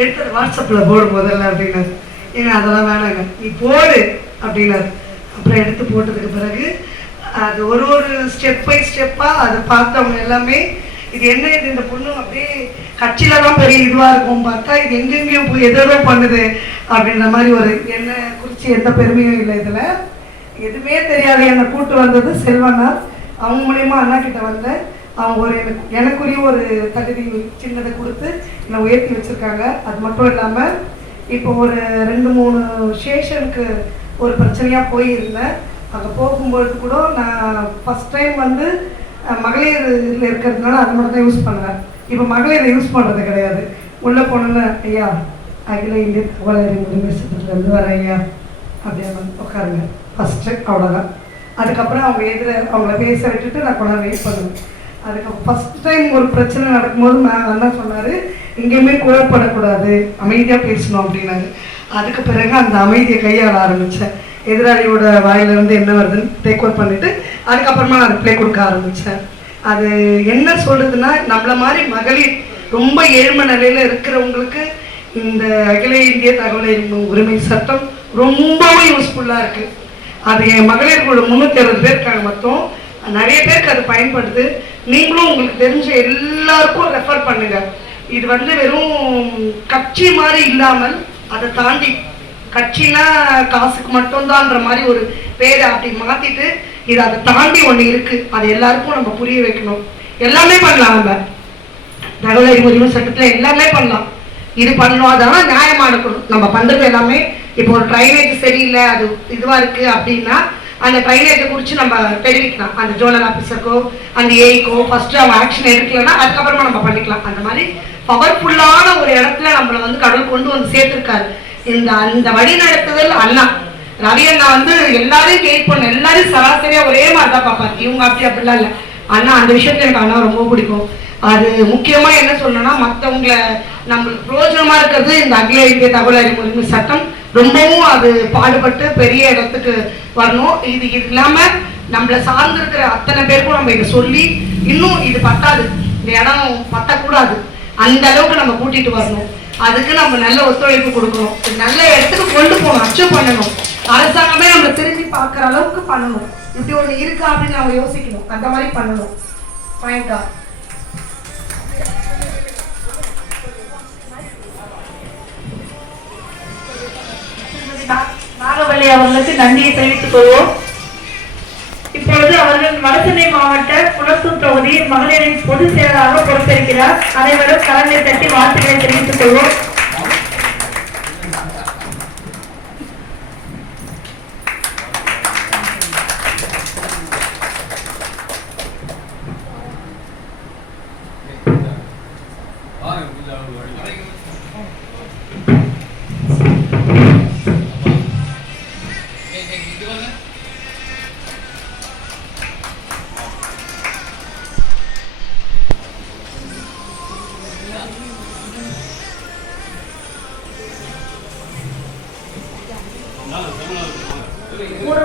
எடுத்து வாட்ஸ்அப்பில் போடு முதல்ல அப்படின்னாரு. ஏங்க அதெல்லாம் வேணாங்க. நீ போடு அப்படின்னாரு. அப்புறம் எடுத்து போட்டதுக்கு பிறகு அது ஒரு ஒரு ஸ்டெப் பை ஸ்டெப்பாக அதை பார்த்தவங்க எல்லாமே இது என்ன இது? இந்த பொண்ணு அப்படியே கட்சியில தான் பெரிய இதுவாக இருக்கும். பார்த்தா இது எங்கெங்கேயும் போய் எதோ பண்ணுது அப்படின்ற மாதிரி ஒரு என்ன குறித்து எந்த பெருமையும் இல்லை இதில். எதுவுமே தெரியாது. என்னை கூட்டு வந்தது செல்வனா அவங்க மூலியமாக அண்ணா கிட்ட வந்தேன். அவங்க ஒரு எனக்கு எனக்குரிய ஒரு தகுதி சின்னதை கொடுத்து என்னை உயர்த்தி வச்சுருக்காங்க. அது மட்டும் இல்லாமல் இப்போ ஒரு ரெண்டு மூணு ஸ்டேஷனுக்கு ஒரு பிரச்சனையாக போயிருந்தேன். அங்கே போகும்பொழுது கூட நான் ஃபஸ்ட் டைம் வந்து மகளிரில் மகளிர் இதில் இருக்கிறதுனால அது மட்டும் தான் யூஸ் பண்ணுவேன் இப்போ மகளிரை யூஸ் பண்ணுறது கிடையாது. உள்ளே போனோன்னு ஐயா அகில இந்திய தகவல் உரிமை சட்டத்துலேருந்து வர ஐயா. அப்படின்னு உட்காருங்க. ஃபஸ்ட்டு அவ்வளோதான் அதுக்கப்புறம் அவங்க எதிர அவங்கள பேச விட்டுட்டு நான் கொண்டாந்து வெயிட் பண்ணுவேன் அதுக்கு ஃபஸ்ட் டைம் ஒரு பிரச்சனை நடக்கும்போது நான் என்ன சொன்னார் எங்கேயுமே குழப்படக்கூடாது அமைதியாக பேசணும் அப்படின்னாரு. அதுக்கு பிறகு அந்த அமைதியை கையாள ஆரம்பித்தேன் எதிராளியோட வாயிலிருந்து என்ன வருதுன்னு டேக் ஓவர் பண்ணிவிட்டு அதுக்கப்புறமா நான் ரிப்ளை கொடுக்க ஆரம்பித்தேன் அது என்ன சொல்றதுன்னா நம்மள மாதிரி மகளிர் ரொம்ப ஏழ்மை நிலையில இருக்கிறவங்களுக்கு இந்த அகில இந்திய தகவல் உரிமை சட்டம் ரொம்பவும் யூஸ்ஃபுல்லா இருக்கு. அது என் மகளிர் குழு முந்நூற்றி அறுபது பேருக்காக மொத்தம். நிறைய பேருக்கு அது பயன்படுது. நீங்களும் உங்களுக்கு தெரிஞ்ச எல்லாருக்கும் ரெஃபர் பண்ணுங்க. இது வந்து வெறும் கட்சி மாதிரி இல்லாமல் அதை தாண்டி கட்சினா காசுக்கு மட்டும்தான்ற மாதிரி ஒரு பேரை அப்படி மாத்திட்டு இது அதை தாண்டி ஒன்று இருக்கு. அது எல்லாருக்கும் நம்ம புரிய வைக்கணும். எல்லாமே பண்ணலாம் நம்ம. தகவல் அறிவு சட்டத்தில் எல்லாமே பண்ணலாம். இது பண்ணணும் அதெல்லாம் நியாயமா இருக்கணும் நம்ம பண்றது எல்லாமே. இப்போ ஒரு ட்ரைனேஜ் சரியில்லை அது இதுவா இருக்கு அப்படின்னா அந்த ட்ரைனேஜை குறித்து நம்ம தெரிவிக்கலாம் அந்த ஜோனல் ஆஃபீஸருக்கோ அந்த ஏஐக்கோ ஃபஸ்ட்டு அவன் ஆக்ஷன் எடுக்கலன்னா அதுக்கப்புறமா நம்ம பண்ணிக்கலாம். அந்த மாதிரி பவர்ஃபுல்லான ஒரு இடத்துல நம்மளை வந்து கடவுள் கொண்டு வந்து சேர்த்துருக்காரு. இந்த அந்த வழி நடத்துதல் அண்ணா ரவி அண்ணா வந்து எல்லாரையும் கேட் பண்ண எல்லாரையும் சராசரியாக ஒரே மாதிரி தான் பார்ப்பாரு. இவங்க அப்படி அப்படிலாம் இல்லை. அண்ணா அந்த விஷயத்துல எனக்கு அண்ணா ரொம்ப பிடிக்கும். அது முக்கியமாக என்ன சொல்லணும்னா மற்றவங்களை நம்மளுக்கு பிரயோஜனமாக இருக்கிறது இந்த அகில இந்திய தகவல் அறிவு சட்டம். ரொம்பவும் அது பாடுபட்டு பெரிய இடத்துக்கு வரணும். இது இது இல்லாம நம்மளை சார்ந்திருக்கிற அத்தனை பேருக்கும் நம்ம இதை சொல்லி இன்னும் இது பத்தாது. இந்த இடம் பத்தக்கூடாது. அந்த அளவுக்கு நம்ம கூட்டிட்டு வரணும். அதுக்கு நம்ம நல்ல ஒத்துழைப்பு கொடுக்கணும். நல்ல இடத்துக்கு கொண்டு போகணும் அச்சீவ் பண்ணணும். அரசாங்கமே நம்ம திரும்பி பார்க்குற அளவுக்கு பண்ணணும். இப்படி ஒன்று இருக்கா அப்படின்னு நம்ம யோசிக்கணும். அந்த மாதிரி பண்ணணும். ஃபைன்கா நாகவல்லி அவர்களுக்கு நன்றியை தெரிவித்துக் கொள்வோம். இப்பொழுது அவர்கள் வடசென்னை மாவட்ட குளத்தூர் தொகுதி மகளிரின் பொதுச் செயலராக பொறுப்பேற்கிறார். அனைவரும் கலந்தை தட்டி வாழ்த்துக்களை தெரிவித்துக் கொள்வோம். ஒரு